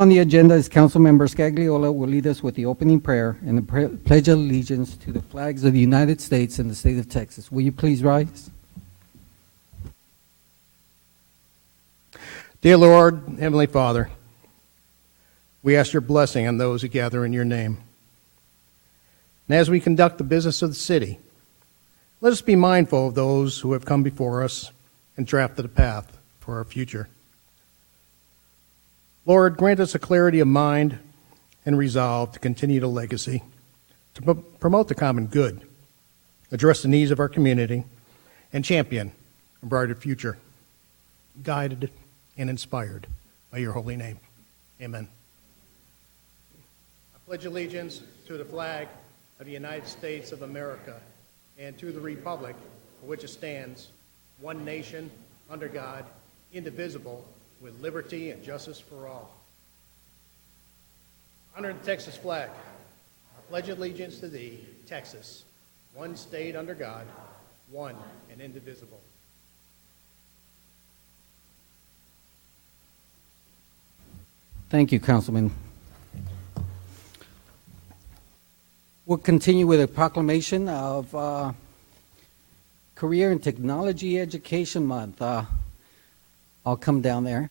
On the agenda is Councilmember Scagliola will lead us with the opening prayer and the pledge of allegiance to the flags of the United States and the state of Texas. Will you please rise? Dear Lord, Heavenly Father, we ask your blessing on those who gather in your name. And as we conduct the business of the city, let us be mindful of those who have come before us and drafted a path for our future. Lord, grant us a clarity of mind and resolve to continue the legacy, to promote the common good, address the needs of our community, and champion a brighter future, guided and inspired by your holy name. Amen. I pledge allegiance to the flag of the United States of America and to the republic for which it stands, one nation, under God, indivisible, with liberty and justice for all. Honor the Texas flag. I pledge allegiance to thee, Texas, one state under God, one and indivisible. Thank you, Councilman. We'll continue with a proclamation of Career and Technology Education Month. I'll come down there.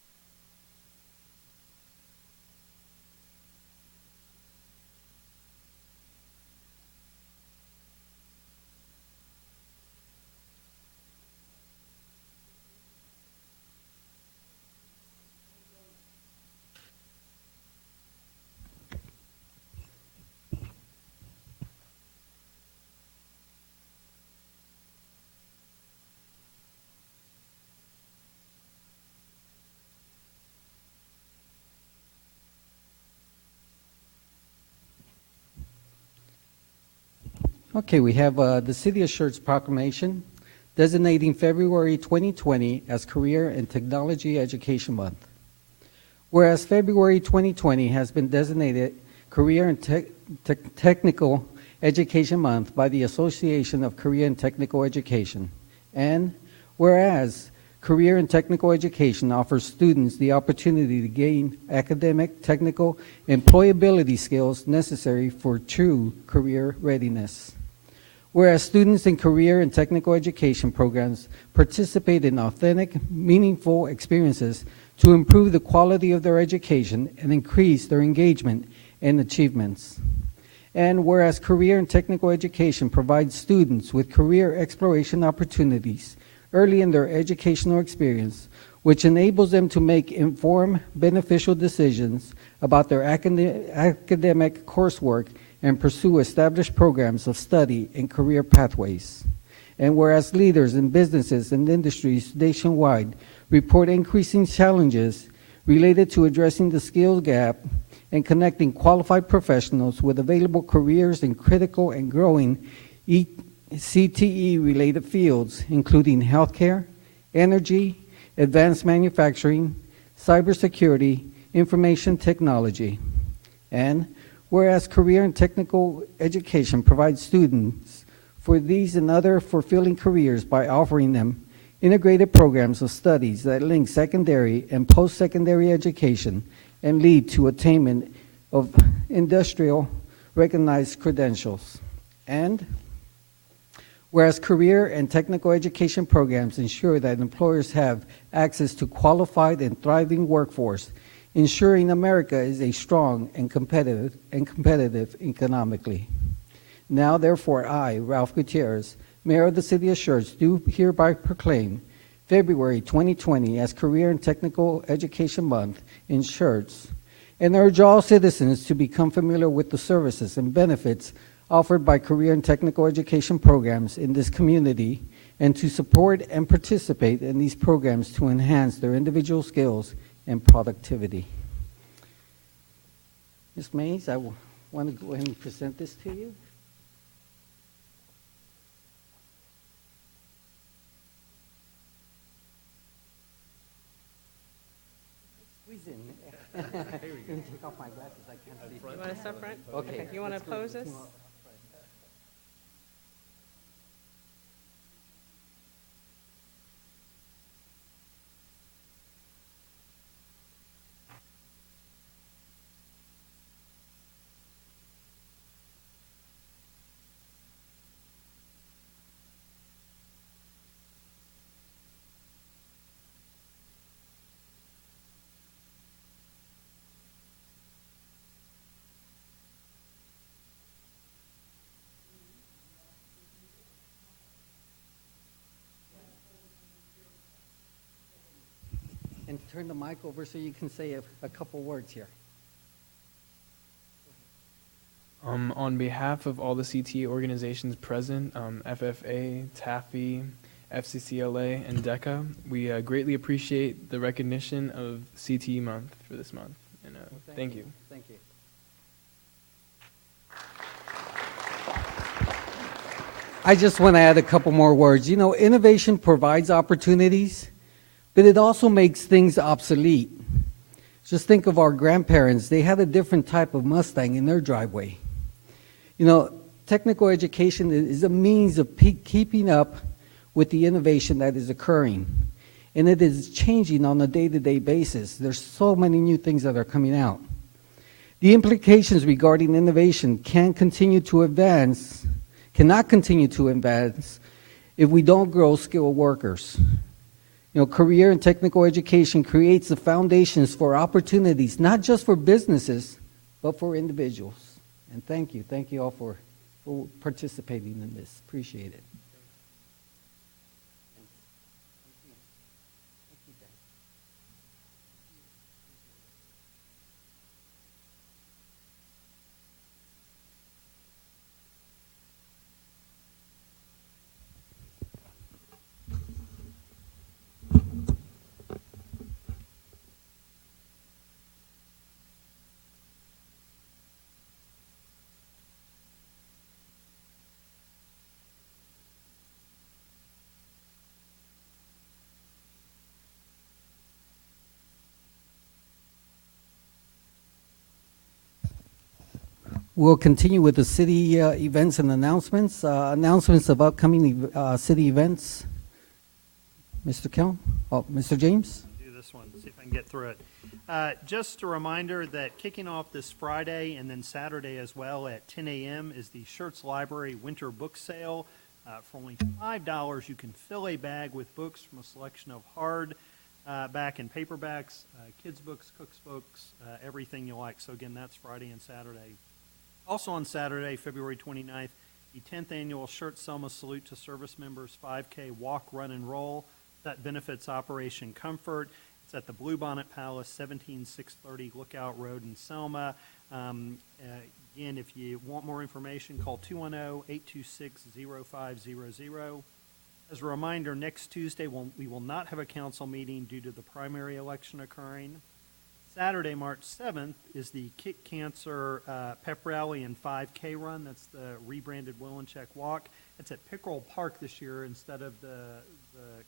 Okay, we have the City of Schertz proclamation designating February 2020 as Career and Technology Education Month. Whereas February 2020 has been designated Career and Technical Education Month by the Association of Career and Technical Education. And whereas Career and Technical Education offers students the opportunity to gain academic, technical, employability skills necessary for true career readiness. Whereas students in career and technical education programs participate in authentic, meaningful experiences to improve the quality of their education and increase their engagement and achievements. And whereas career and technical education provides students with career exploration opportunities early in their educational experience, which enables them to make informed, beneficial decisions about their academic coursework and pursue established programs of study and career pathways. And whereas leaders in businesses and industries nationwide report increasing challenges related to addressing the skills gap and connecting qualified professionals with available careers in critical and growing CTE-related fields, including healthcare, energy, advanced manufacturing, cybersecurity, information technology. And whereas career and technical education provides students for these and other fulfilling careers by offering them integrated programs of studies that link secondary and post-secondary education and lead to attainment of industrial recognized credentials. And whereas career and technical education programs ensure that employers have access to qualified and thriving workforce, ensuring America is a strong and competitive economically. Now, therefore, I, Ralph Gutierrez, Mayor of the City of Schertz, do hereby proclaim February 2020 as Career and Technical Education Month in Schertz, and urge all citizens to become familiar with the services and benefits offered by career and technical education programs in this community, and to support and participate in these programs to enhance their individual skills and productivity. Ms. Mays, I want to go ahead and present this to you. Squeeze in. Let me take off my glasses. I can't see. You want to step front? Okay. You want to pose this? turn the mic over so you can say a couple words here. On behalf of all the CTE organizations present, FFA, TAFE, FCCLA, and DECA, we greatly appreciate the recognition of CTE Month for this month. And thank you. Thank you. I just want to add a couple more words. You know, innovation provides opportunities, but it also makes things obsolete. Just think of our grandparents. They had a different type of Mustang in their driveway. You know, technical education is a means of keeping up with the innovation that is occurring. And it is changing on a day-to-day basis. There's so many new things that are coming out. The implications regarding innovation cannot continue to advance if we don't grow skilled workers. You know, career and technical education creates the foundations for opportunities, not just for businesses, but for individuals. And thank you all for participating in this. Appreciate it. We'll continue with the city events and announcements. Announcements of upcoming city events. Mr. Kell? Oh, Mr. James? Do this one, see if I can get through it. Just a reminder that kicking off this Friday and then Saturday as well at 10 a.m. is the Schertz Library Winter Book Sale. For only $5, you can fill a bag with books from a selection of hard back and paperbacks, kids' books, cooks' books, everything you like. So again, that's Friday and Saturday. Also on Saturday, February 29th, the 10th annual Schertz Selma Salute to Service Members 5K Walk, Run, and Roll. That benefits Operation Comfort. It's at the Bluebonnet Palace, 17630 Lookout Road in Selma. Again, if you want more information, call 210-826-0500. As a reminder, next Tuesday we will not have a council meeting due to the primary election occurring. Saturday, March 7th, is the Kick Cancer Pep Rally and 5K Run. That's the rebranded Willencheck Walk. It's at Pickerel Park this year instead of the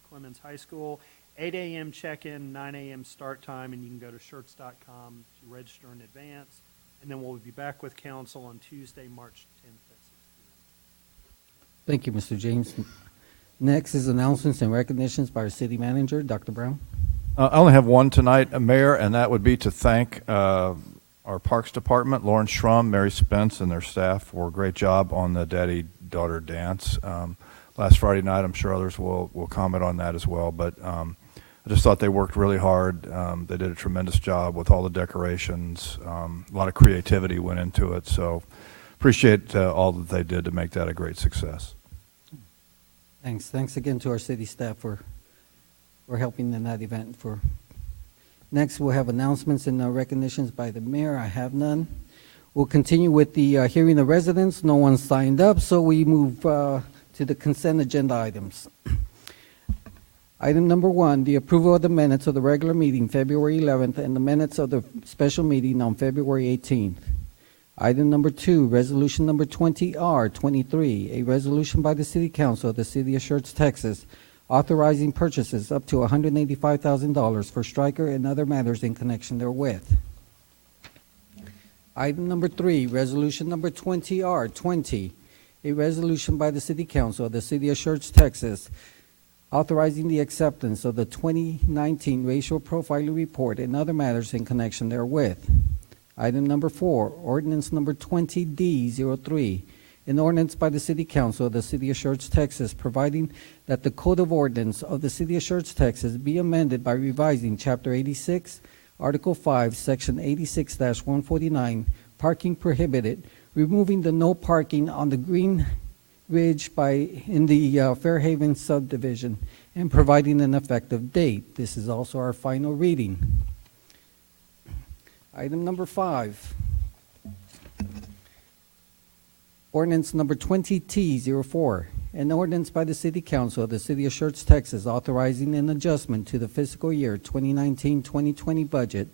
Clemens High School. 8 a.m. check-in, 9 a.m. start time, and you can go to Schertz.com to register in advance. And then we'll be back with council on Tuesday, March 10th at 6 p.m. Thank you, Mr. James. Next is announcements and recognitions by our city manager, Dr. Brown. I only have one tonight, Mayor, and that would be to thank our Parks Department, Lauren Schrum, Mary Spence, and their staff for a great job on the Daddy-Daughter Dance. Last Friday night, I'm sure others will comment on that as well, but I just thought they worked really hard. They did a tremendous job with all the decorations. A lot of creativity went into it, so appreciate all that they did to make that a great success. Thanks. Thanks again to our city staff for helping in that event. Next, we'll have announcements and recognitions by the mayor. I have none. We'll continue with the hearing of residents. No one signed up, so we move to the consent agenda items. Item number 1, the approval of the minutes of the regular meeting, February 11th, and the minutes of the special meeting on February 18th. Item number 2, resolution number 20R23, a resolution by the City Council of the City of Schertz, Texas, authorizing purchases up to $185,000 for Stryker and other matters in connection therewith. Item number 3, resolution number 20R20, a resolution by the City Council of the City of Schertz, Texas, authorizing the acceptance of the 2019 Racial Profiling Report and other matters in connection therewith. Item number 4, ordinance number 20D03, an ordinance by the City Council of the City of Schertz, Texas, providing that the Code of Ordinance of the City of Schertz, Texas, be amended by revising Chapter 86, Article 5, Section 86-149, parking prohibited, removing the no parking on the Green Ridge in the Fairhaven subdivision, and providing an effective date. This is also our final reading. Item number 5. Ordinance number 20T04, an ordinance by the City Council of the City of Schertz, Texas, authorizing an adjustment to the fiscal year 2019-2020 budget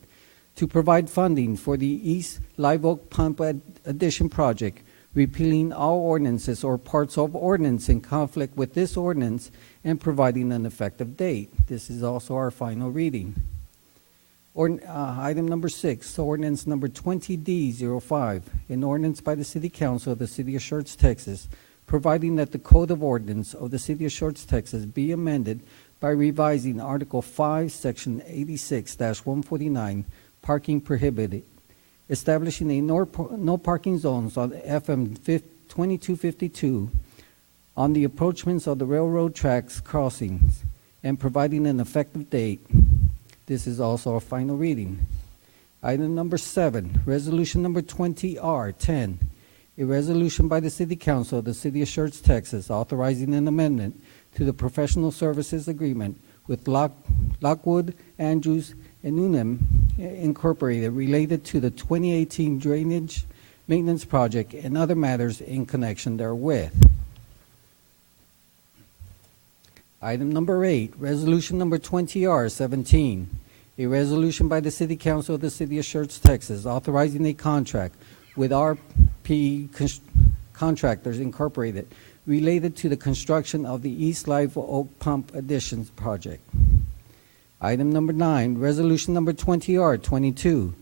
to provide funding for the East Live Oak Pump Addition project, repealing all ordinances or parts of ordinance in conflict with this ordinance and providing an effective date. This is also our final reading. Item number 6, ordinance number 20D05, an ordinance by the City Council of the City of Schertz, Texas, providing that the Code of Ordinance of the City of Schertz, Texas be amended by revising Article 5, Section 86-149, parking prohibited, establishing a no parking zones on FM 2252 on the approachments of the railroad tracks crossings and providing an effective date. This is also our final reading. Item number 7, resolution number 20R10, a resolution by the City Council of the City of Schertz, Texas, authorizing an amendment to the professional services agreement with Lockwood, Andrews, and Unum Incorporated related to the 2018 drainage maintenance project and other matters in connection therewith. Item number 8, resolution number 20R17, a resolution by the City Council of the City of Schertz, Texas, authorizing a contract with RP Contractors Incorporated related to the construction of the East Live Oak Pump Additions project. Item number 9, resolution number 20R22,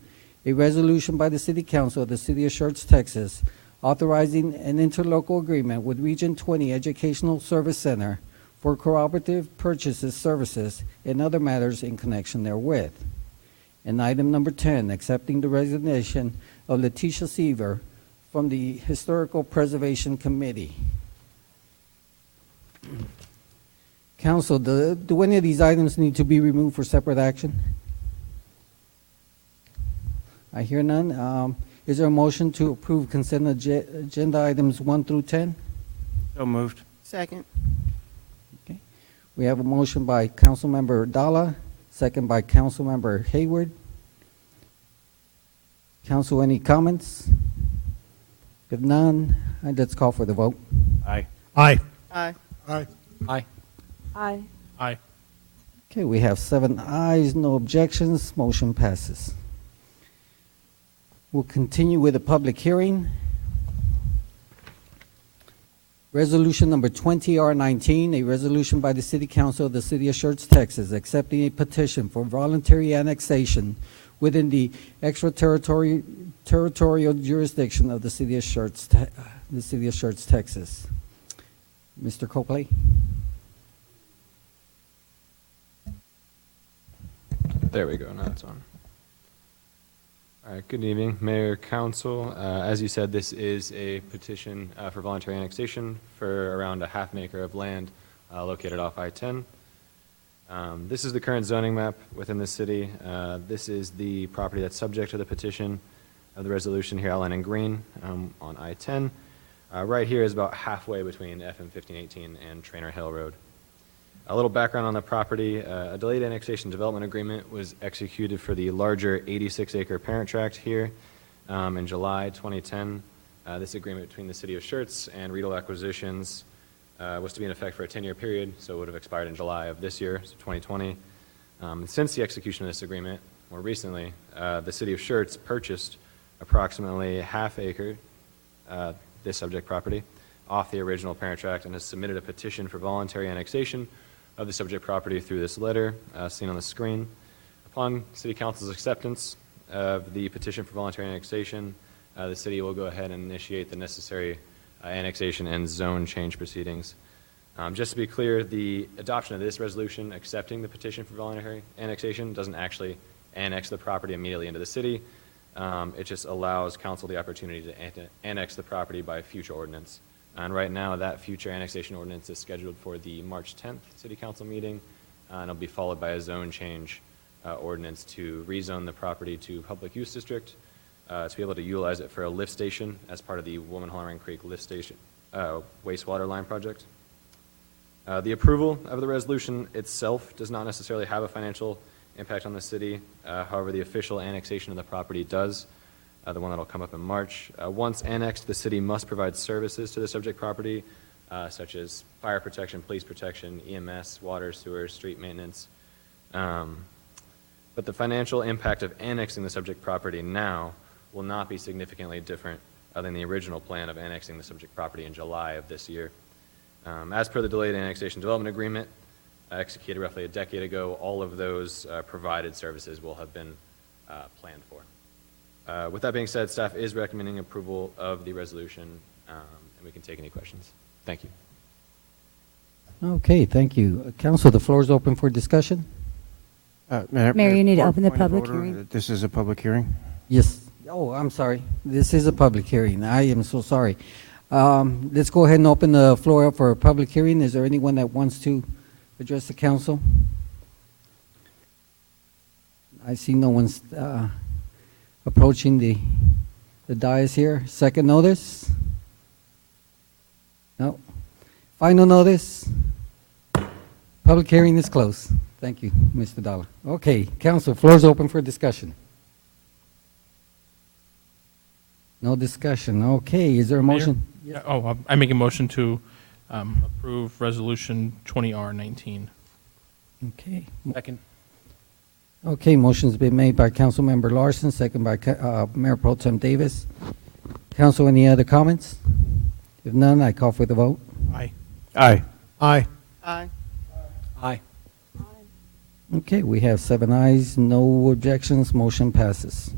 a resolution by the City Council of the City of Schertz, Texas, authorizing an interlocal agreement with Region 20 Educational Service Center for cooperative purchases, services, and other matters in connection therewith. And item number 10, accepting the resignation of Letitia Seaver from the Historical Preservation Committee. Council, do any of these items need to be removed for separate action? I hear none. Is there a motion to approve consent agenda items 1 through 10? So moved. Second. Okay. We have a motion by Councilmember Dalla, second by Councilmember Hayward. Council, any comments? If none, let's call for the vote. Aye. Aye. Aye. Aye. Aye. Aye. Aye. Okay, we have 7 ayes, no objections, motion passes. We'll continue with the public hearing. Resolution number 20R19, a resolution by the City Council of the City of Schertz, Texas, accepting a petition for voluntary annexation within the extraterritorial jurisdiction of the City of Schertz, Texas. Mr. Copley. There we go. Now it's on. All right. Good evening, Mayor, Council. As you said, this is a petition for voluntary annexation for around a half an acre of land located off I-10. This is the current zoning map within the city. This is the property that's subject to the petition of the resolution here outlined in green on I-10. Right here is about halfway between FM 1518 and Trainer Hill Road. A little background on the property. A delayed annexation development agreement was executed for the larger 86-acre parent tract here in July 2010. This agreement between the City of Schertz and Riedel Acquisitions was to be in effect for a 10-year period, so it would have expired in July of this year, so 2020. Since the execution of this agreement, more recently, the City of Schertz purchased approximately half acre, this subject property, off the original parent tract and has submitted a petition for voluntary annexation of the subject property through this letter seen on the screen. Upon City Council's acceptance of the petition for voluntary annexation, the City will go ahead and initiate the necessary annexation and zone change proceedings. Just to be clear, the adoption of this resolution accepting the petition for voluntary annexation doesn't actually annex the property immediately into the city. It just allows council the opportunity to annex the property by future ordinance. And right now, that future annexation ordinance is scheduled for the March 10th City Council meeting, and it'll be followed by a zone change ordinance to rezone the property to public use district, to be able to utilize it for a lift station as part of the Woman Hollering Creek lift station wastewater line project. The approval of the resolution itself does not necessarily have a financial impact on the city. However, the official annexation of the property does, the one that will come up in March. Once annexed, the city must provide services to the subject property, such as fire protection, police protection, EMS, water, sewer, street maintenance. But the financial impact of annexing the subject property now will not be significantly different than the original plan of annexing the subject property in July of this year. As per the delayed annexation development agreement executed roughly a decade ago, all of those provided services will have been planned for. With that being said, staff is recommending approval of the resolution, and we can take any questions. Thank you. Okay, thank you. Council, the floor is open for discussion. Mayor, you need to open the point of public order. hearing. This is a public hearing? Yes. Oh, I'm sorry. This is a public hearing. I am so sorry. Let's go ahead and open the floor up for a public hearing. Is there anyone that wants to address the council? I see no one's approaching the dais here. Second notice? No. Final notice? Public hearing is closed. Thank you, Mr. Dalla. Okay, council, floor is open for discussion. No discussion. Okay, is there a motion? Yeah, I make a motion to approve Resolution 20R19. Okay. Second. Okay, motion's been made by Councilmember Larson, second by Mayor Pro Tem Davis. Council, any other comments? If none, I call for the vote. Aye. Aye. Aye. Aye. Aye. Okay, we have 7 ayes, no objections, motion passes.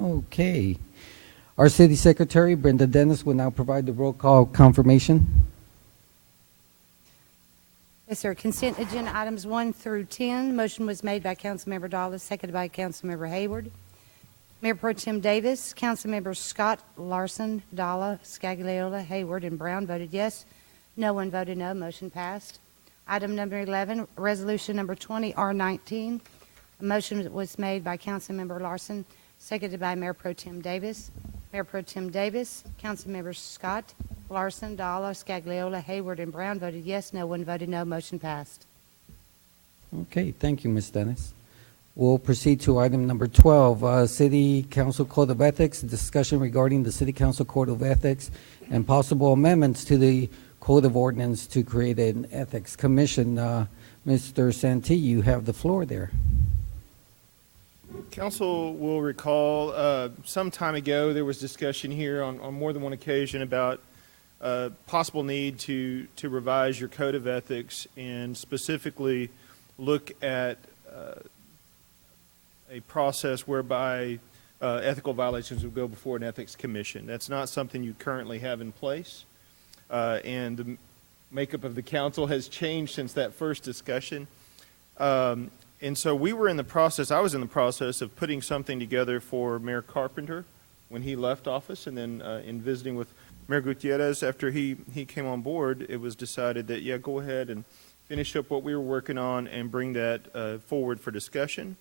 Okay. Our City Secretary, Brenda Dennis, will now provide the roll call confirmation. Yes, sir. Consent agenda items 1 through 10. Motion was made by Councilmember Dawes, seconded by Councilmember Hayward. Mayor Pro Tem Davis, Councilmembers Scott, Larson, Dalla, Scagliola, Hayward, and Brown voted yes. No one voted no. Motion passed. Item number 11, resolution number 20R19. A motion was made by Councilmember Larson, seconded by Mayor Pro Tem Davis. Mayor Pro Tem Davis, Councilmembers Scott, Larson, Dalla, Scagliola, Hayward, and Brown voted yes. No one voted no. Motion passed. Okay, thank you, Ms. Dennis. We'll proceed to item number 12, City Council Code of Ethics, discussion regarding the City Council Code of Ethics and possible amendments to the Code of Ordinance to create an Ethics Commission. Mr. Santee, you have the floor there. Council will recall some time ago there was discussion here on more than one occasion about possible need to revise your code of ethics and specifically look at a process whereby ethical violations would go before an ethics commission. That's not something you currently have in place, and the makeup of the council has changed since that first discussion. And so we were in the process, I was in the process of putting something together for Mayor Carpenter when he left office, and then in visiting with Mayor Gutierrez after he came on board, it was decided that, yeah, go ahead and finish up what we were working on and bring that forward for discussion.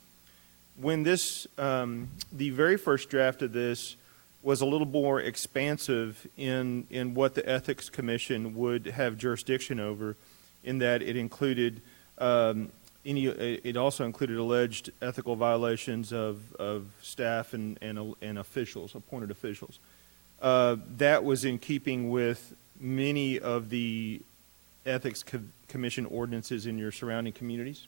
When this, the very first draft of this was a little more expansive in what the Ethics Commission would have jurisdiction over, in that it included it also included alleged ethical violations of staff and officials, appointed officials. That was in keeping with many of the Ethics Commission ordinances in your surrounding communities.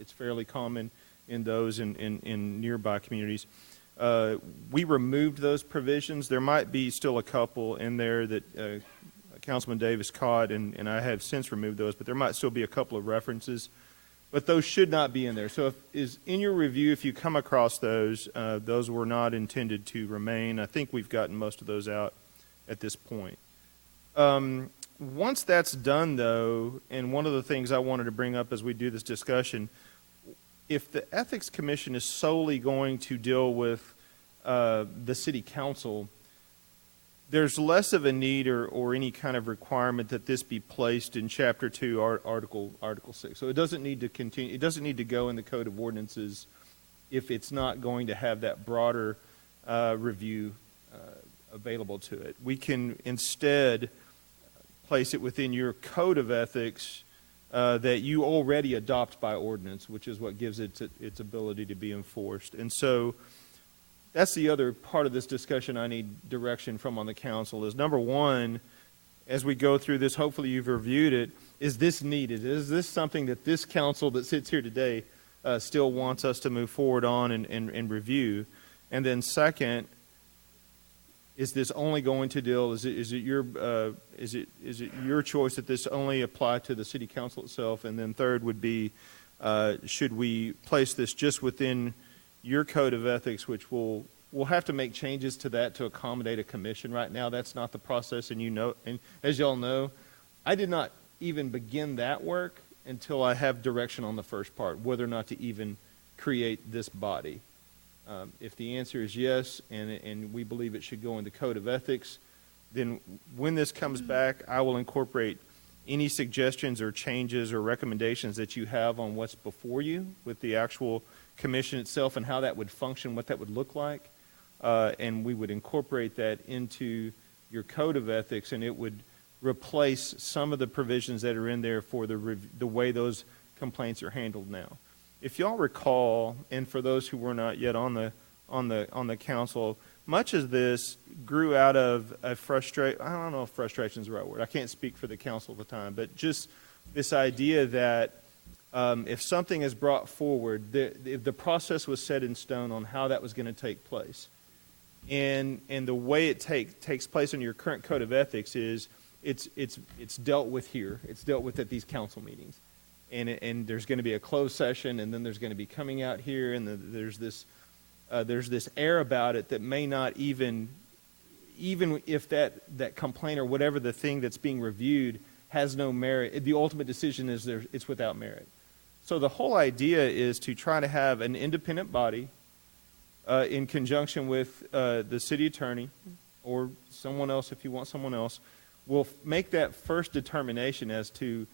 It's fairly common in those in nearby communities. We removed those provisions. There might be still a couple in there that Councilman Davis caught, and I have since removed those, but there might still be a couple of references. But those should not be in there. So in your review, if you come across those were not intended to remain. I think we've gotten most of those out at this point. Once that's done, though, and one of the things I wanted to bring up as we do this discussion, if the Ethics Commission is solely going to deal with the City Council, there's less of a need or any kind of requirement that this be placed in Chapter 2, Article 6. So it doesn't need to continue. It doesn't need to go in the Code of Ordinances if it's not going to have that broader review available to it. We can instead place it within your code of ethics that you already adopt by ordinance, which is what gives it its ability to be enforced. And so that's the other part of this discussion I need direction from on the council is, number one, as we go through this, hopefully you've reviewed it, is this needed? Is this something that this council that sits here today still wants us to move forward on and review? And then second, is this only going to deal? Is it your choice that this only apply to the city council itself? And then third would be, should we place this just within your code of ethics, which we'll have to make changes to that to accommodate a commission. Right now, that's not the process, and and as y'all know, I did not even begin that work until I have direction on the first part, whether or not to even create this body. If the answer is yes, and we believe it should go in the code of ethics, then when this comes back, I will incorporate any suggestions or changes or recommendations that you have on what's before you with the actual commission itself and how that would function, what that would look like. And we would incorporate that into your code of ethics, and it would replace some of the provisions that are in there for the way those complaints are handled now. If y'all recall, and for those who were not yet on the council, much of this grew out of a I don't know if frustration is the right word. I can't speak for the council at the time, but just this idea that if something is brought forward, the process was set in stone on how that was going to take place. And the way it takes place in your current code of ethics is it's dealt with here. It's dealt with at these council meetings. And there's going to be a closed session, and then there's going to be coming out here, and there's this air about it that may not even if that complaint or whatever the thing that's being reviewed has no merit, the ultimate decision is it's without merit. So the whole idea is to try to have an independent body in conjunction with the city attorney or someone else, if you want someone else, will make that first determination as to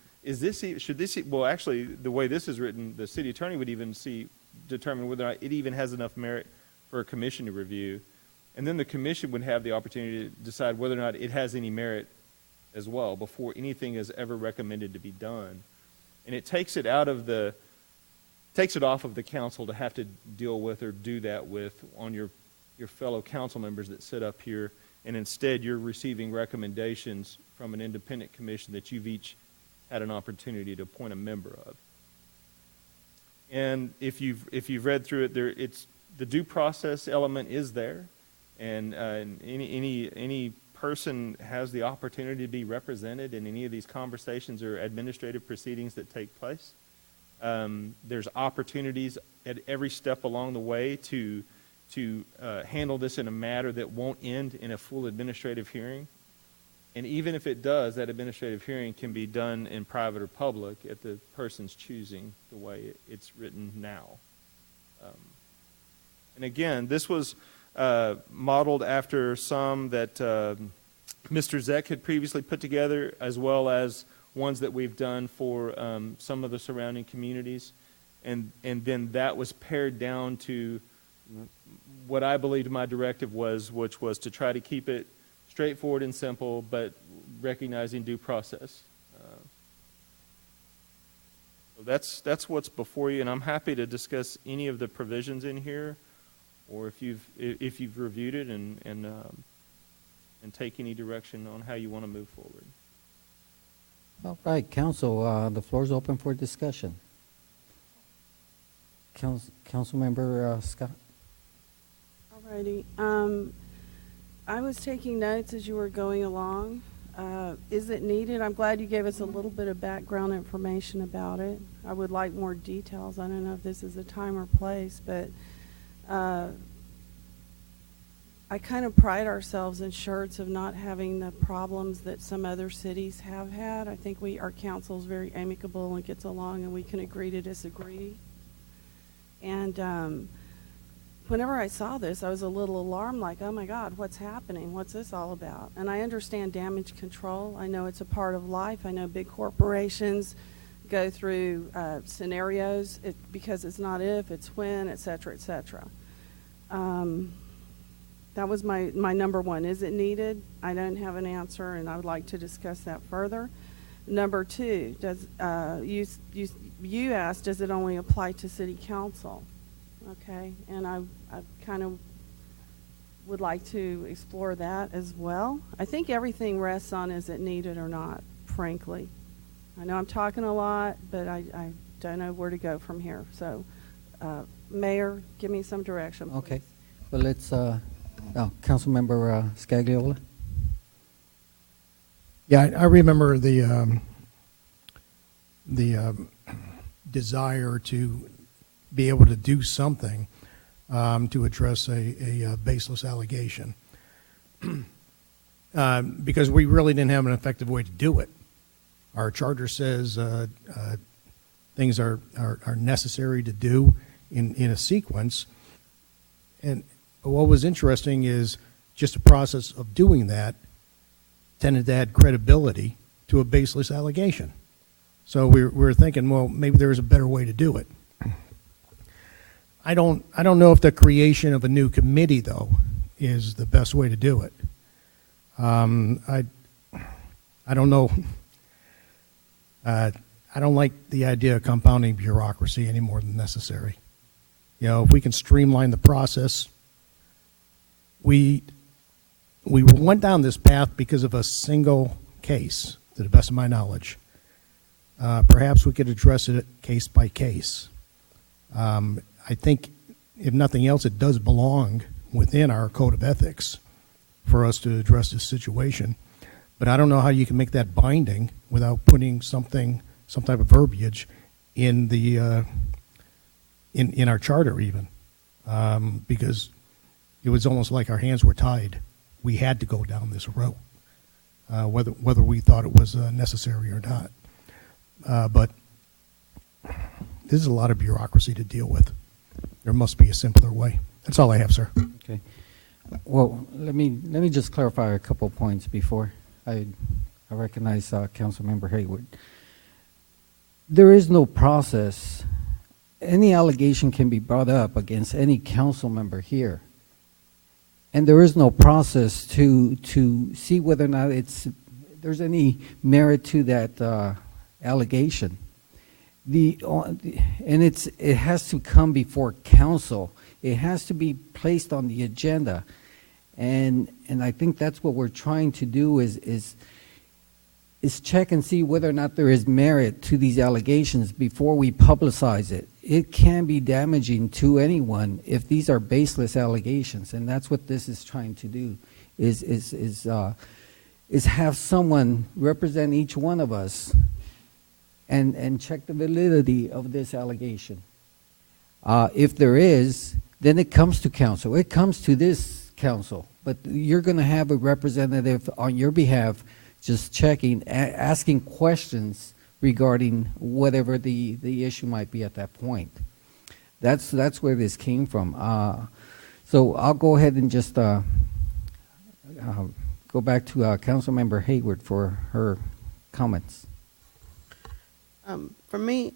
well, actually, the way this is written, the city attorney would even determine whether or not it even has enough merit for a commission to review. And then the commission would have the opportunity to decide whether or not it has any merit as well before anything is ever recommended to be done. And it takes it off of the council to have to deal with or do that with on your fellow council members that sit up here. And instead, you're receiving recommendations from an independent commission that you've each had an opportunity to appoint a member of. And if you've read through it, it's the due process element is there, and any person has the opportunity to be represented in any of these conversations or administrative proceedings that take place. There's opportunities at every step along the way to handle this in a matter that won't end in a full administrative hearing. And even if it does, that administrative hearing can be done in private or public at the person's choosing, the way it's written now. And again, this was modeled after some that Mr. Zeck had previously put together, as well as ones that we've done for some of the surrounding communities. And then that was pared down to what I believed my directive was, which was to try to keep it straightforward and simple, but recognizing due process. So that's what's before you, and I'm happy to discuss any of the provisions in here, or if you've reviewed it and take any direction on how you want to move forward. All right, council, the floor is open for discussion. Councilmember Scott. Alrighty. I was taking notes as you were going along. Is it needed? I'm glad you gave us a little bit of background information about it. I would like more details. I don't know if this is a time or place, but I kind of pride ourselves in Schertz of not having the problems that some other cities have had. I think our council is very amicable and gets along, and we can agree to disagree. And whenever I saw this, I was a little alarmed, like, oh my God, what's happening? What's this all about? And I understand damage control. I know it's a part of life. I know big corporations go through scenarios because it's not if, it's when, et cetera, et cetera. That was my number one. Is it needed? I don't have an answer, and I would like to discuss that further. Number two, does you asked, does it only apply to city council? Okay, and I kind of would like to explore that as well. I think everything rests on is it needed or not, frankly. I know I'm talking a lot, but I don't know where to go from here. So, Mayor, give me some direction, please. Okay. Well, let's, Councilmember Scagliola. Yeah, I remember the desire to be able to do something to address a baseless allegation, because we really didn't have an effective way to do it. Our charter says things are necessary to do in a sequence, and what was interesting is just the process of doing that tended to add credibility to a baseless allegation. So we're thinking, well, maybe there's a better way to do it. I don't know if the creation of a new committee, though, is the best way to do it. I don't know. I don't like the idea of compounding bureaucracy any more than necessary. You know, if we can streamline the process, we went down this path because of a single case, to the best of my knowledge. Perhaps we could address it case by case. I think, if nothing else, it does belong within our code of ethics for us to address this situation. But I don't know how you can make that binding without putting some type of verbiage in the in our charter, even, because it was almost like our hands were tied. We had to go down this road, whether we thought it was necessary or not. But this is a lot of bureaucracy to deal with. There must be a simpler way. That's all I have, sir. Okay. Well, let me just clarify a couple of points before I recognize Councilmember Hayward. There is no process. Any allegation can be brought up against any council member here, and there is no process to see whether or not there's any merit to that allegation. It has to come before council. It has to be placed on the agenda, and I think that's what we're trying to do is check and see whether or not there is merit to these allegations before we publicize it. It can be damaging to anyone if these are baseless allegations, and that's what this is trying to do. Is have someone represent each one of us and check the validity of this allegation. If there is, then it comes to council. It comes to this council, but you're going to have a representative on your behalf just checking, asking questions regarding whatever the issue might be at that point. That's where this came from. So I'll go ahead and just go back to Councilmember Hayward for her comments. For me,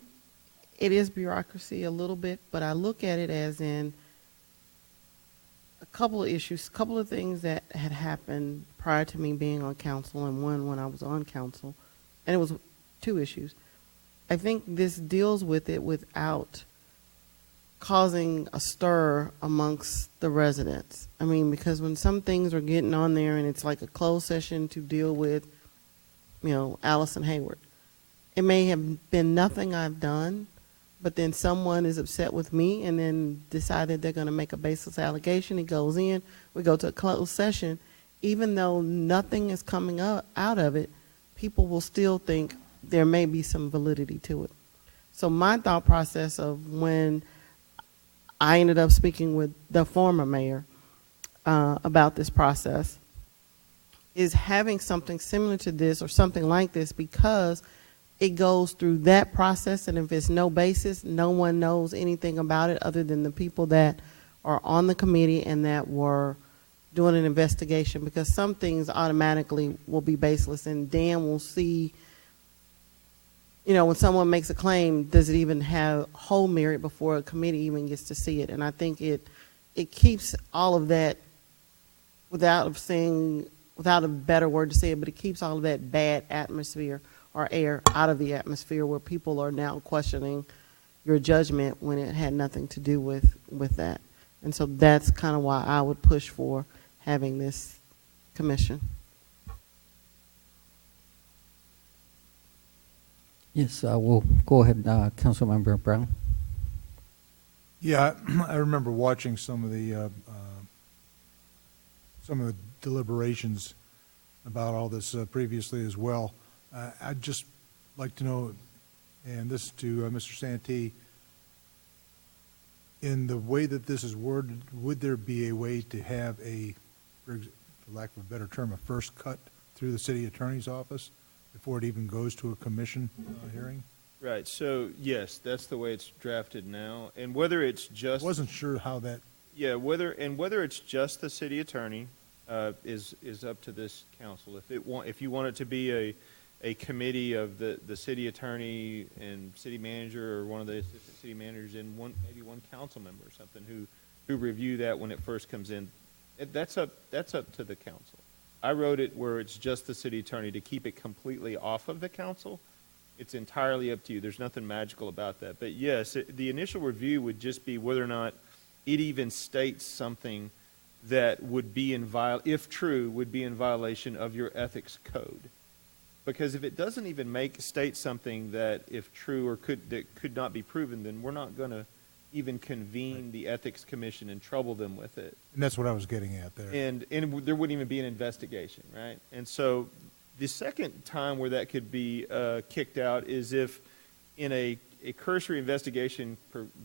it is bureaucracy a little bit, but I look at it as in a couple of issues, a couple of things that had happened prior to me being on council, and one when I was on council, and it was two issues. I think this deals with it without causing a stir amongst the residents. I mean, because when some things are getting on there and it's like a closed session to deal with, Allison Hayward, it may have been nothing I've done, but then someone is upset with me and then decided they're going to make a baseless allegation. It goes in, we go to a closed session. Even though nothing is coming out of it, people will still think there may be some validity to it. So my thought process of when I ended up speaking with the former mayor about this process is having something similar to this or something like this, because it goes through that process, and if it's no basis, no one knows anything about it other than the people that are on the committee and that were doing an investigation, because some things automatically will be baseless, and Dan will see, when someone makes a claim, does it even have whole merit before a committee even gets to see it? And I think it keeps all of that without a better word to say it, but it keeps all of that bad atmosphere or air out of the atmosphere where people are now questioning your judgment when it had nothing to do with that. And so that's kind of why I would push for having this commission. Yes, we'll go ahead, Councilmember Brown. Yeah, I remember watching some of the deliberations about all this previously as well. I'd just like to know, and this to Mr. Santee, in the way that this is worded, would there be a way to have for lack of a better term, a first cut through the city attorney's office before it even goes to a commission hearing? Right, so yes, that's the way it's drafted now. And whether it's just. Wasn't sure how that. Yeah, whether it's just the city attorney is up to this council. If you want it to be a committee of the city attorney and city manager or one of the assistant city managers and maybe one council member or something who review that when it first comes in, that's up to the council. I wrote it where it's just the city attorney to keep it completely off of the council. It's entirely up to you. There's nothing magical about that. But yes, the initial review would just be whether or not it even states something that would be if true, would be in violation of your ethics code. Because if it doesn't even state something that, if true or that could not be proven, then we're not going to even convene the ethics commission and trouble them with it. And that's what I was getting at there. And there wouldn't even be an investigation, right? And so the second time where that could be kicked out is if in a cursory investigation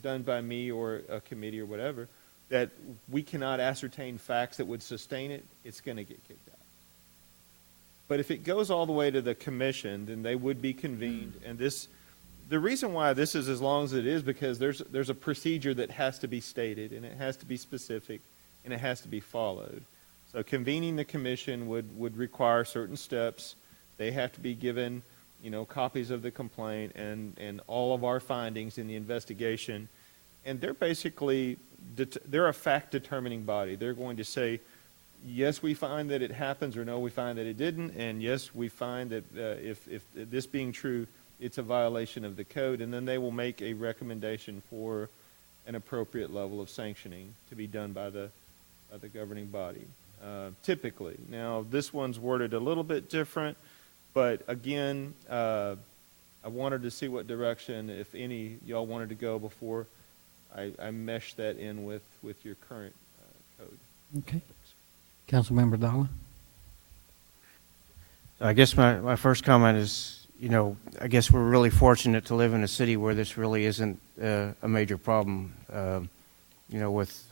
done by me or a committee or whatever, that we cannot ascertain facts that would sustain it, it's going to get kicked out. But if it goes all the way to the commission, then they would be convened. And the reason why this is as long as it is because there's a procedure that has to be stated, and it has to be specific, and it has to be followed. So convening the commission would require certain steps. They have to be given, copies of the complaint and all of our findings in the investigation. And they're basically, they're a fact-determining body. They're going to say, yes, we find that it happens, or no, we find that it didn't, and yes, we find that if this being true, it's a violation of the code, and then they will make a recommendation for an appropriate level of sanctioning to be done by the governing body. Typically. Now, this one's worded a little bit different, but again, I wanted to see what direction, if any, y'all wanted to go before I mesh that in with your current code. Okay. Councilmember Dalla? I guess my first comment is, I guess we're really fortunate to live in a city where this really isn't a major problem, with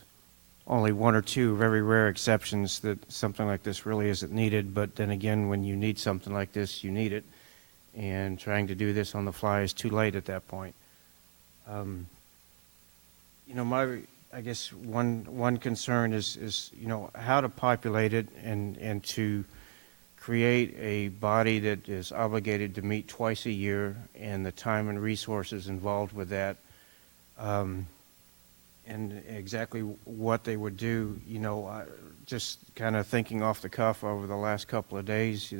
only one or two very rare exceptions that something like this really isn't needed. But then again, when you need something like this, you need it. And trying to do this on the fly is too late at that point. I guess one concern is how to populate it and to create a body that is obligated to meet twice a year, and the time and resources involved with that, and exactly what they would do. Just kind of thinking off the cuff over the last couple of days,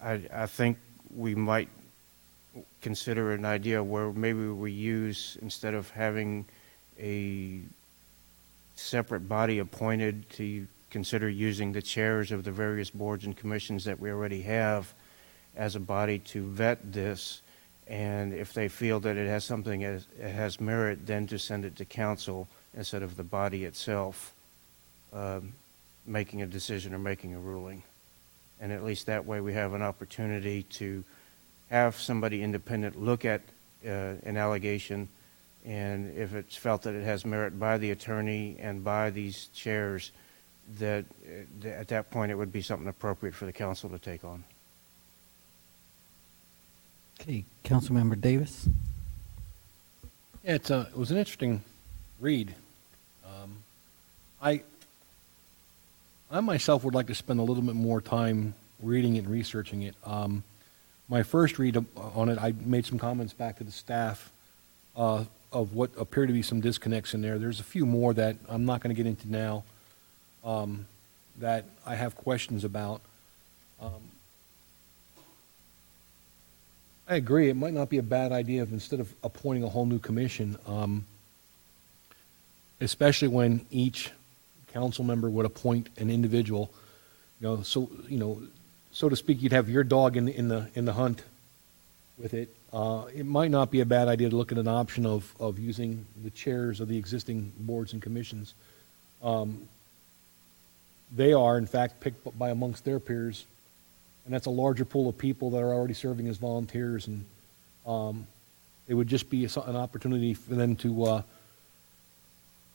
I think we might consider an idea where maybe we use, instead of having a separate body appointed, to consider using the chairs of the various boards and commissions that we already have as a body to vet this, and if they feel that it has something that has merit, then to send it to council instead of the body itself making a decision or making a ruling. And at least that way we have an opportunity to have somebody independent look at an allegation, and if it's felt that it has merit by the attorney and by these chairs, that at that point it would be something appropriate for the council to take on. Okay, Councilmember Davis? Yeah, it was an interesting read. I myself would like to spend a little bit more time reading it and researching it. My first read on it, I made some comments back to the staff of what appear to be some disconnects in there. There's a few more that I'm not going to get into now. that I have questions about. I agree, it might not be a bad idea if instead of appointing a whole new commission, especially when each council member would appoint an individual, so to speak, you'd have your dog in the hunt with it. It might not be a bad idea to look at an option of using the chairs of the existing boards and commissions. They are, in fact, picked by amongst their peers, and that's a larger pool of people that are already serving as volunteers, and it would just be an opportunity for them to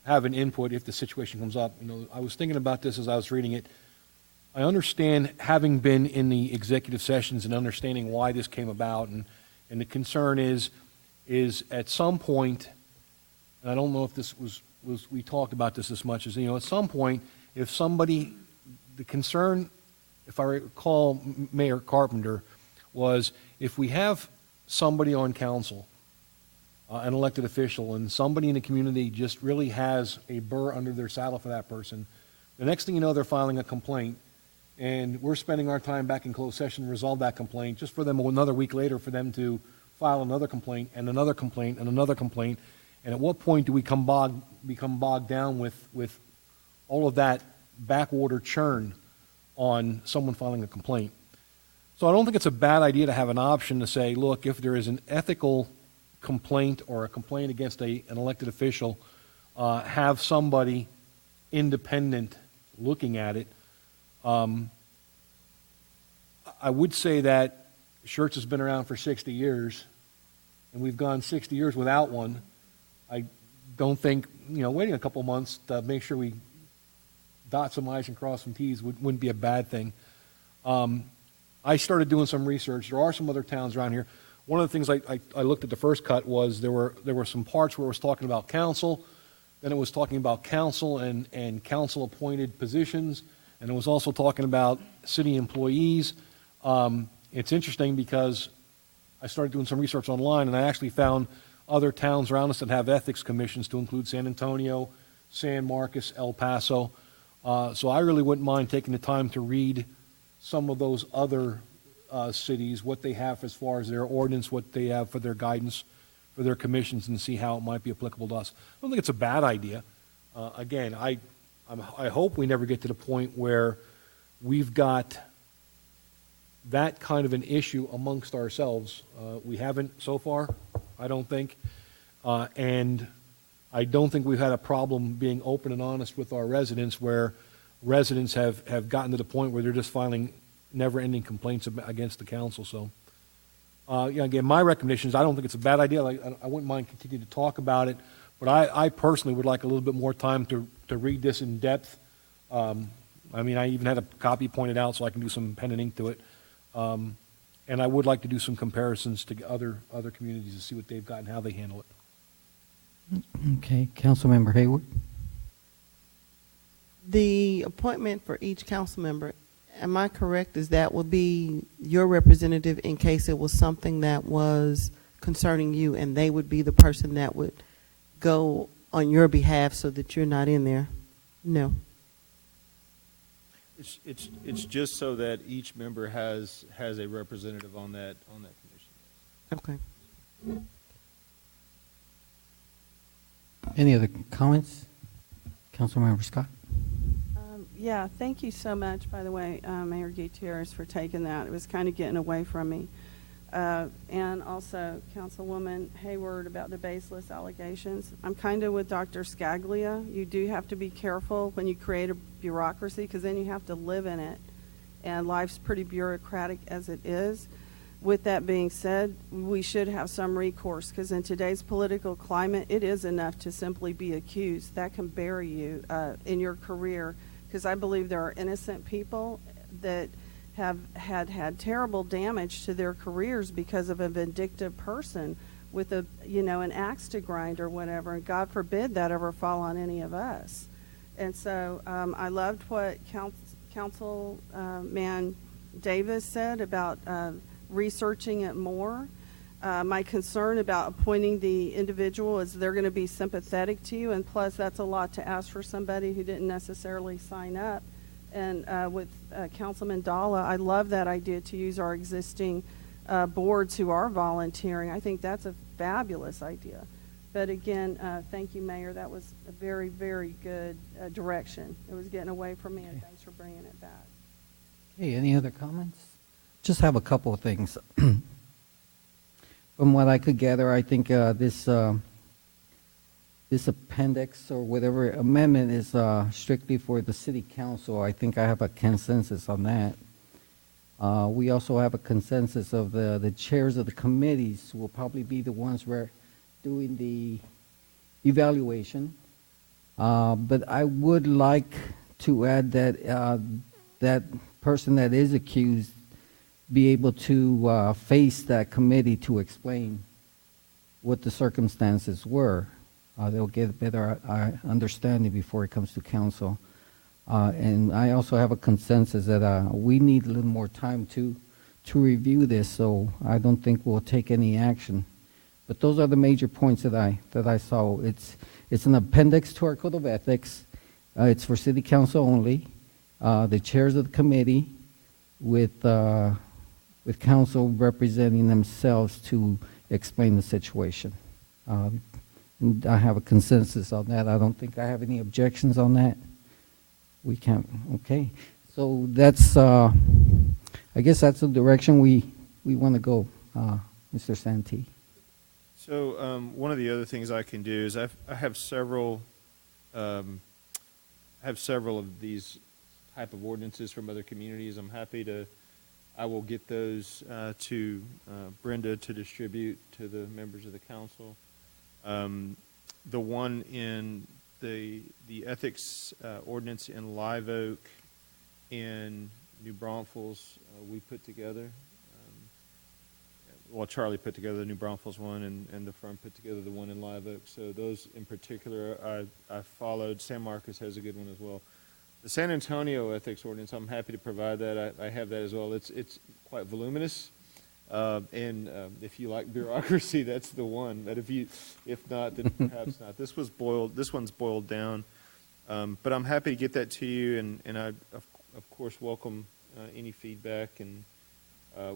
have an input if the situation comes up. I was thinking about this as I was reading it. I understand, having been in the executive sessions and understanding why this came about, and the concern is at some point, and I don't know if this was we talked about this as much as, at some point, if somebody, the concern, if I recall Mayor Carpenter, was if we have somebody on council, an elected official, and somebody in the community just really has a burr under their saddle for that person, the next thing you know, they're filing a complaint, and we're spending our time back in closed session to resolve that complaint, just for them another week later for them to file another complaint and another complaint and another complaint. And at what point do we become bogged down with all of that backorder churn on someone filing a complaint? So I don't think it's a bad idea to have an option to say, look, if there is an ethical complaint or a complaint against an elected official, have somebody independent looking at it. I would say that Schertz has been around for 60 years, and we've gone 60 years without one. I don't think, waiting a couple months to make sure we dot some I's and cross some T's wouldn't be a bad thing. I started doing some research. There are some other towns around here. One of the things I looked at the first cut was there were some parts where it was talking about council, then it was talking about council and council-appointed positions, and it was also talking about city employees. It's interesting because I started doing some research online, and I actually found other towns around us that have ethics commissions, to include San Antonio, San Marcos, El Paso. So I really wouldn't mind taking the time to read some of those other cities, what they have as far as their ordinance, what they have for their guidance, for their commissions, and see how it might be applicable to us. I don't think it's a bad idea. Again, I hope we never get to the point where we've got that kind of an issue amongst ourselves. We haven't so far, I don't think. And I don't think we've had a problem being open and honest with our residents, where residents have gotten to the point where they're just filing never-ending complaints against the council. So, again, my recommendation is I don't think it's a bad idea. I wouldn't mind continuing to talk about it, but I personally would like a little bit more time to read this in depth. I even had a copy pointed out so I can do some pen and ink to it. And I would like to do some comparisons to other communities to see what they've got and how they handle it. Okay, Councilmember Hayward. The appointment for each council member, am I correct, is that would be your representative in case it was something that was concerning you, and they would be the person that would go on your behalf so that you're not in there? No. It's just so that each member has a representative on that commission. Okay. Any other comments? Councilmember Scott. Yeah, thank you so much, by the way, Mayor Gutierrez, for taking that. It was kind of getting away from me. And also Councilwoman Hayward about the baseless allegations. I'm kind of with Dr. Scaglia. You do have to be careful when you create a bureaucracy, because then you have to live in it. And life's pretty bureaucratic as it is. With that being said, we should have some recourse, because in today's political climate, it is enough to simply be accused. That can bury you in your career, because I believe there are innocent people that have had terrible damage to their careers because of a vindictive person with an axe to grind or whatever, and God forbid that ever fall on any of us. And so I loved what Councilman Davis said about researching it more. My concern about appointing the individual is they're going to be sympathetic to you, and plus that's a lot to ask for somebody who didn't necessarily sign up And with Councilman Dalla, I love that idea to use our existing boards who are volunteering. I think that's a fabulous idea. But again, thank you, Mayor. That was a very, very good direction. It was getting away from me, and thanks for bringing it back. Okay, any other comments? Just have a couple of things. From what I could gather, I think this appendix or whatever amendment is strictly for the city council. I think I have a consensus on that. We also have a consensus of the chairs of the committees will probably be the ones doing the evaluation. But I would like to add that that person that is accused be able to face that committee to explain what the circumstances were. They'll get a better understanding before it comes to council. And I also have a consensus that we need a little more time to review this, so I don't think we'll take any action. But those are the major points that I saw. It's an appendix to our code of ethics. It's for city council only. The chairs of the committee with council representing themselves to explain the situation. And I have a consensus on that. I don't think I have any objections on that. We can't, okay. So that's, I guess that's the direction we want to go, Mr. Santee. So one of the other things I can do is I have several of these type of ordinances from other communities. I'm happy to, I will get those to Brenda to distribute to the members of the council. The one in the ethics ordinance in Live Oak in New Braunfels we put together. Well, Charlie put together the New Braunfels one, and the firm put together the one in Live Oak. So those in particular I followed. San Marcos has a good one as well. The San Antonio ethics ordinance, I'm happy to provide that. I have that as well. It's quite voluminous. And if you like bureaucracy, that's the one. But if not, then perhaps not. This one's boiled down. But I'm happy to get that to you, and I of course welcome any feedback. And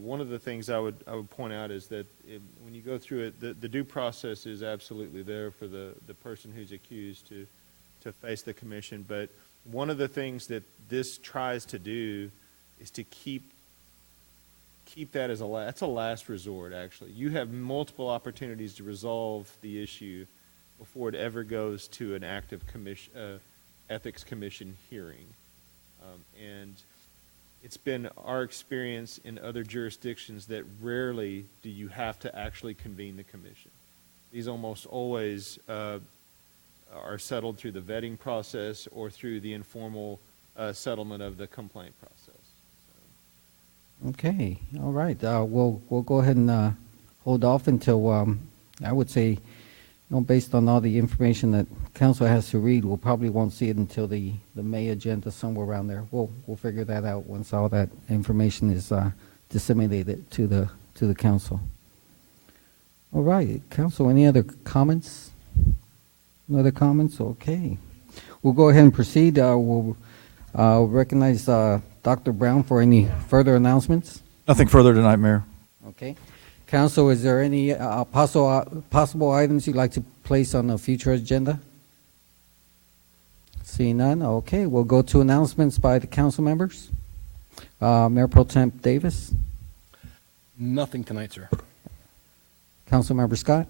one of the things I would point out is that when you go through it, the due process is absolutely there for the person who's accused to face the commission. But one of the things that this tries to do is to keep that as that's a last resort, actually. You have multiple opportunities to resolve the issue before it ever goes to an active ethics commission hearing. And it's been our experience in other jurisdictions that rarely do you have to actually convene the commission. These almost always are settled through the vetting process or through the informal settlement of the complaint process. Okay, all right. We'll go ahead and hold off until I would say, based on all the information that council has to read, we'll probably won't see it until the May agenda, somewhere around there. We'll figure that out once all that information is disseminated to the council. All right, council. Any other comments? No other comments? Okay, we'll go ahead and proceed. We'll recognize Dr. Brown for any further announcements. Nothing further tonight, Mayor. Okay. Council, is there any possible items you'd like to place on a future agenda? Seeing none, okay. We'll go to announcements by the council members. Mayor Pro Tem Davis. Nothing tonight, sir. Councilmember Scott.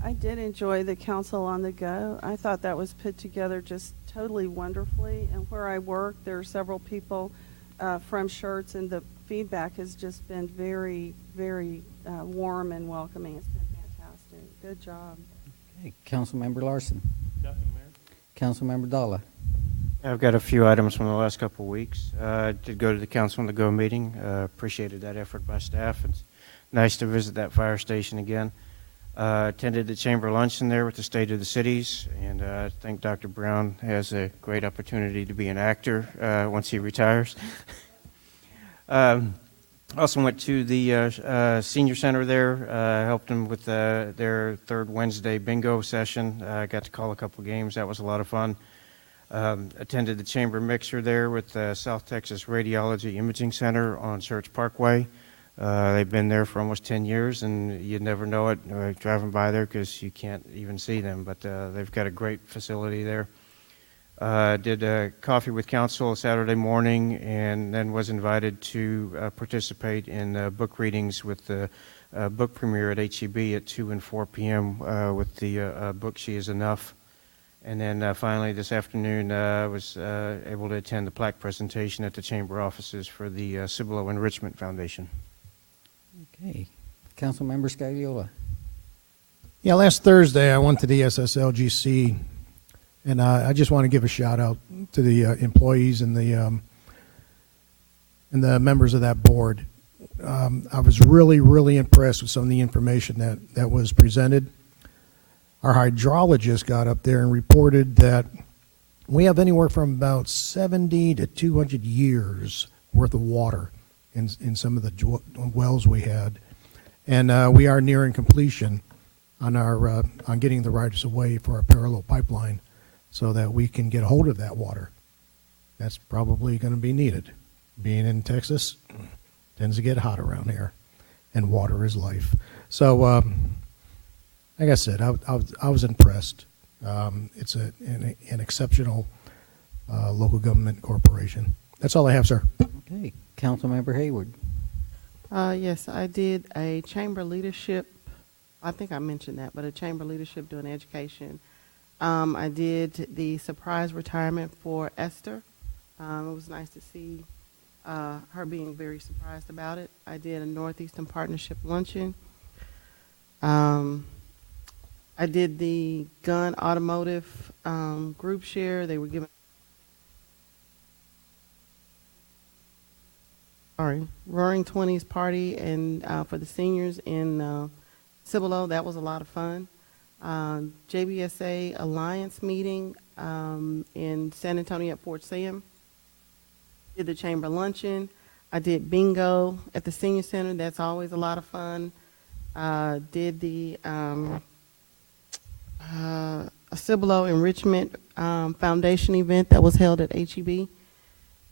I did enjoy the Council on the Go. I thought that was put together just totally wonderfully. And where I work, there are several people from Schertz, and the feedback has just been very, very warm and welcoming. It's been fantastic. Good job. Okay. Councilmember Larson. Nothing, Mayor. Councilmember Dalla. I've got a few items from the last couple of weeks. I did go to the Council on the Go meeting. Appreciated that effort by staff. It's nice to visit that fire station again. Attended the chamber luncheon there with the State of the Cities, and I think Dr. Brown has a great opportunity to be an actor once he retires. Also went to the senior center there, helped them with their third Wednesday bingo session. I got to call a couple games. That was a lot of fun. Attended the chamber mixer there with the South Texas Radiology Imaging Center on Schertz Parkway. They've been there for almost 10 years, and you'd never know it driving by there because you can't even see them, but they've got a great facility there. Did a coffee with council Saturday morning, and then was invited to participate in book readings with the book premiere at HEB at 2 and 4 p.m. With the book She Is Enough. And then finally this afternoon, I was able to attend the plaque presentation at the chamber offices for the Cibolo Enrichment Foundation. Okay. Councilmember Scagliola. Yeah, last Thursday I went to the SSLGC, and I just want to give a shout out to the employees and the members of that board. I was really impressed with some of the information that was presented. Our hydrologist got up there and reported that we have anywhere from about 70 to 200 years worth of water in some of the wells we had, and we are nearing completion on our on getting the rights of way for our parallel pipeline, so that we can get a hold of that water. That's probably going to be needed. Being in Texas, tends to get hot around here, and water is life. So, like I said, I was impressed. It's an exceptional local government corporation. That's all I have, sir. Okay. Councilmember Hayward. Yes, I did a chamber leadership. I think I mentioned that, but a chamber leadership doing education. I did the surprise retirement for Esther. It was nice to see her being very surprised about it. I did a Northeastern Partnership luncheon. I did the gun automotive group share. They were given Roaring 20s party and for the seniors in Cibolo. That was a lot of fun. JBSA Alliance meeting in San Antonio at Fort Sam. Did the chamber luncheon. I did bingo at the senior center. That's always a lot of fun. Did the Cibolo Enrichment Foundation event that was held at HEB.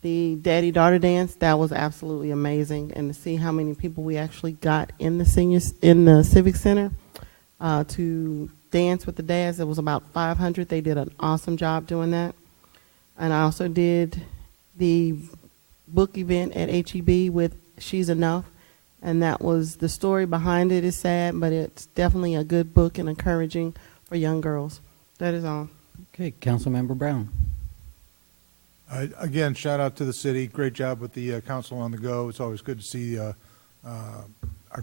The daddy-daughter dance, that was absolutely amazing, and to see how many people we actually got in the Civic Center to dance with the dads. It was about 500. They did an awesome job doing that. And I also did the book event at HEB with She's Enough, and that was, the story behind it is sad, but it's definitely a good book and encouraging for young girls. That is all. Okay. Councilmember Brown. Again, shout out to the city. Great job with the Council on the Go. It's always good to see our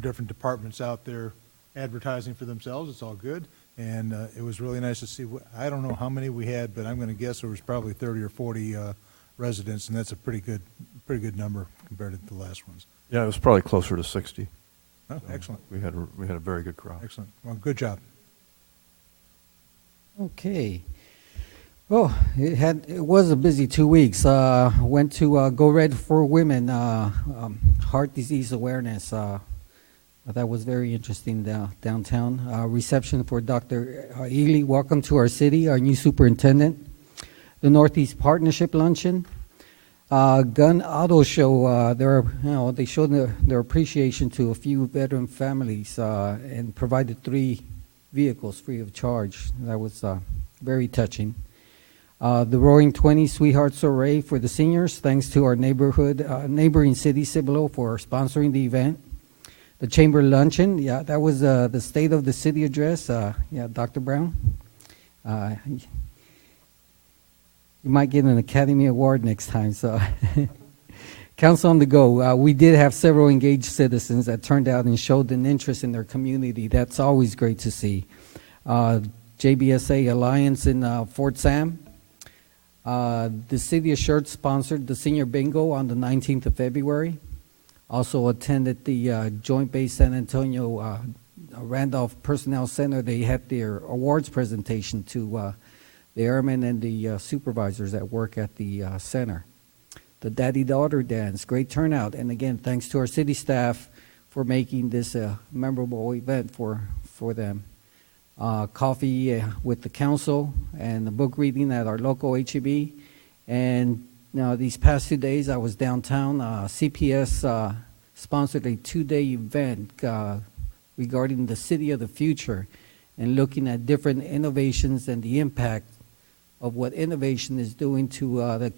different departments out there advertising for themselves. It's all good. And it was really nice to see. I don't know how many we had, but I'm going to guess there was probably 30 or 40 residents, and that's a pretty good number compared to the last ones. Yeah, it was probably closer to 60. Oh, excellent. We had a very good crowd. Excellent. Well, good job. Okay. Well, it was a busy 2 weeks. Went to Go Red for Women, heart disease awareness. That was very interesting downtown. Reception for Dr. Ely. Welcome to our city, our new superintendent. The Northeast Partnership Luncheon. Gun Auto Show. They showed their appreciation to a few veteran families and provided 3 vehicles free of charge. That was very touching. The Roaring 20s Sweetheart Soiree for the seniors, thanks to our neighboring city, Cibolo, for sponsoring the event. The Chamber Luncheon, yeah, that was the State of the City address. Yeah, Dr. Brown. You might get an Academy Award next time. So, Council on the Go. We did have several engaged citizens that turned out and showed an interest in their community. That's always great to see. JBSA Alliance in Fort Sam. The City of Schertz sponsored the Senior Bingo on the 19th of February. Also attended the Joint Base San Antonio Randolph Personnel Center. They had their awards presentation to the airmen and the supervisors that work at the center. The Daddy-Daughter Dance, great turnout. And again, thanks to our city staff for making this a memorable event for them. coffee with the council and the book reading at our local HEB. And now these past 2 days, I was downtown. CPS sponsored a 2-day event regarding the city of the future and looking at different innovations and the impact of what innovation is doing to the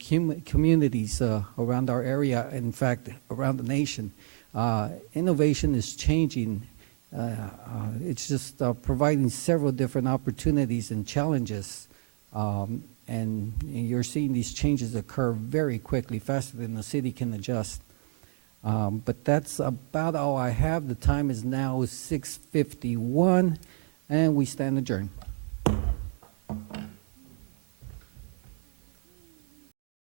communities around our area, in fact, around the nation. Innovation is changing. It's just providing several different opportunities and challenges. And you're seeing these changes occur very quickly, faster than the city can adjust. But that's about all I have. The time is now 6:51, and we stand adjourned.